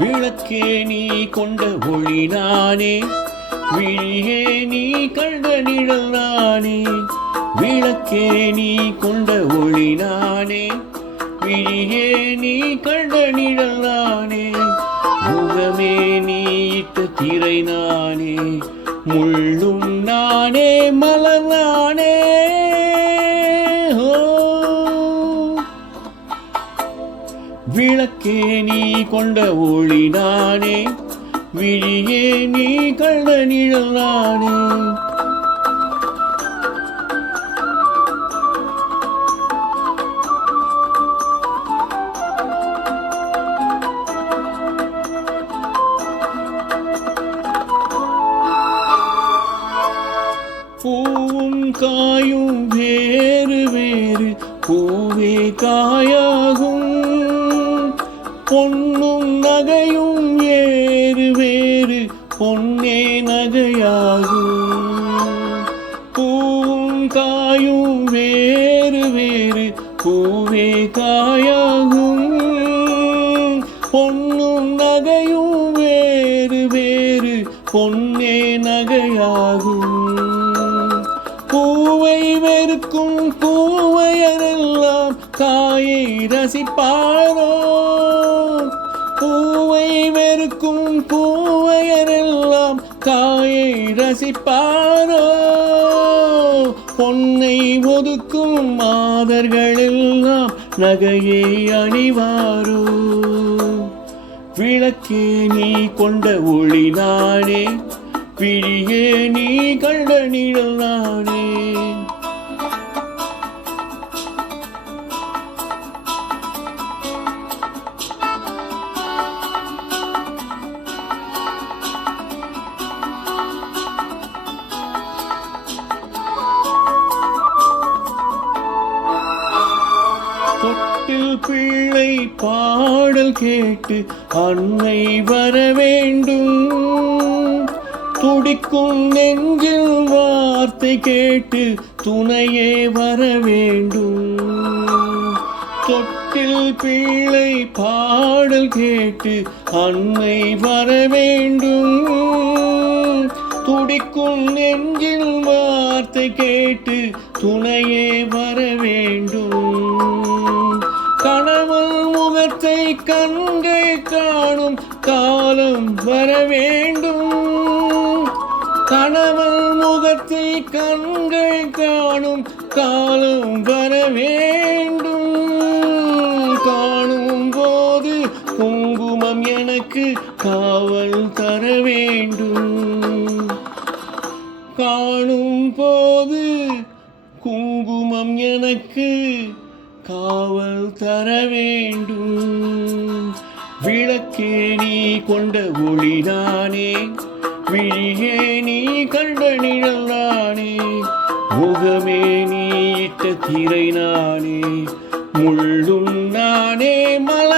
விளக்கே நீ கொண்ட ஒளி நானே, விழியே நீ கண்ட நிழல் நானே. விளக்கே நீ கொண்ட ஒளி நானே, விழியே நீ கண்ட நிழல் நானே. முகமே நீ இட்ட திரை நானே, முள்ளும் நானே மலர் நானே. விளக்கே நீ கொண்ட ஒளி நானே, விழியே நீ கண்ட நிழல் நானே. பூவும் காயும் வேறு வேறு, பூவே காயாகும். பொன்னும் நகையும் வேறு வேறு, பொன்னே நகையாகும். பூவும் காயும் வேறு வேறு, பூவே காயாகும். பொன்னும் நகையும் வேறு வேறு, பொன்னே நகையாகும். பூவை வெறுக்கும் பூவையரெல்லாம் காயை ரசிப்பாரோ. பூவை வெறுக்கும் பூவையரெல்லாம் காயை ரசிப்பாரோ. பொன்னை ஒதுக்கும் மாதர்களெல்லாம் நகையை அணிவாரோ. விளக்கே நீ கொண்ட ஒளி நானே, விழியே நீ கண்ட நிழல் நானே. தொட்டில் பிள்ளை பாடல் கேட்டு அன்னை வர வேண்டும். துடிக்கும் நெஞ்சில் வார்த்தை கேட்டு துணையே வர வேண்டும். தொட்டில் பிள்ளை பாடல் கேட்டு அன்னை வர வேண்டும். துடிக்கும் நெஞ்சில் வார்த்தை கேட்டு துணையே வர வேண்டும். கணவன் முகத்தை கண்கள் காணும் காலம் வர வேண்டும். கணவன் முகத்தை கண்கள் காணும் காலம் வர வேண்டும். காணும் போது குங்குமம் எனக்கு காவல் தர வேண்டும். காணும் போது குங்குமம் எனக்கு காவல் தர வேண்டும். விளக்கே நீ கொண்ட ஒளி நானே, விழியே நீ கண்ட நிழல் நானே. முகமே நீ இட்ட திரை நானே, முள்ளும் நானே மலர்